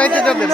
যাইতে যাবেন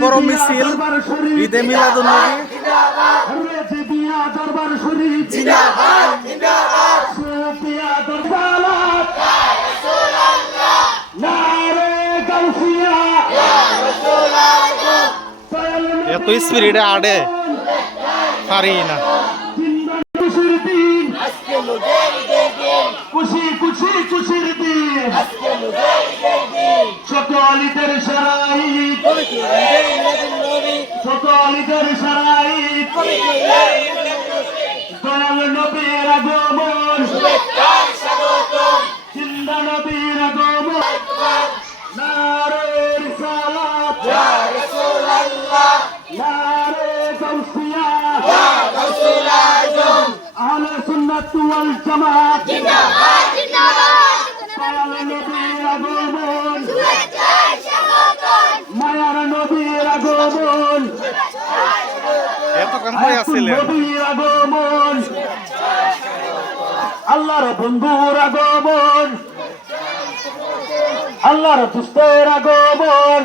বড় মিছিল ঈদে মিলাদুন্নবী দরবার শরীফ জিন্দাবাদ জিন্দাবাদ সুফিয়া দরবার নারে গাউসিয়া ইয়া রাসূলুল্লাহ এত স্পিরিটে আড়ে পারি না খুশির দিন আজকে মুদের দিন খুশি খুশি খুশির দিন আজকে মুদের দিন সকলিদের শরাইত কমিটি ঈদে মিলাদুন্নবী সকলিদের শরাইত কমিটি ঈদে মিলাদুন্নবী দয়াল নবীর আগমন শুভেচ্ছার স্বাগতম জিন্দা নবীর আগমন নারে রিসালাত ইয়া রাসূলুল্লাহ নারে গাউসিয়া ইয়া গাউসুল আজম আহলে সুন্নাত ওয়াল জামাত জিন্দাবাদ জিন্দাবাদ দয়াল নবীর আগমন শুভেচ্ছার স্বাগতম মায়ার নবীর আগমন এত কাম কই আসছিলেন নবীর আগমন আল্লাহর বন্ধুর আগমন আল্লাহর দুস্তের আগমন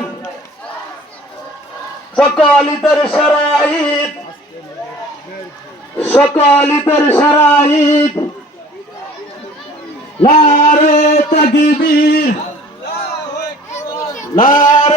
সকলিদের শরাইত সকলিদের শরাইত নারে তাকবীর নারে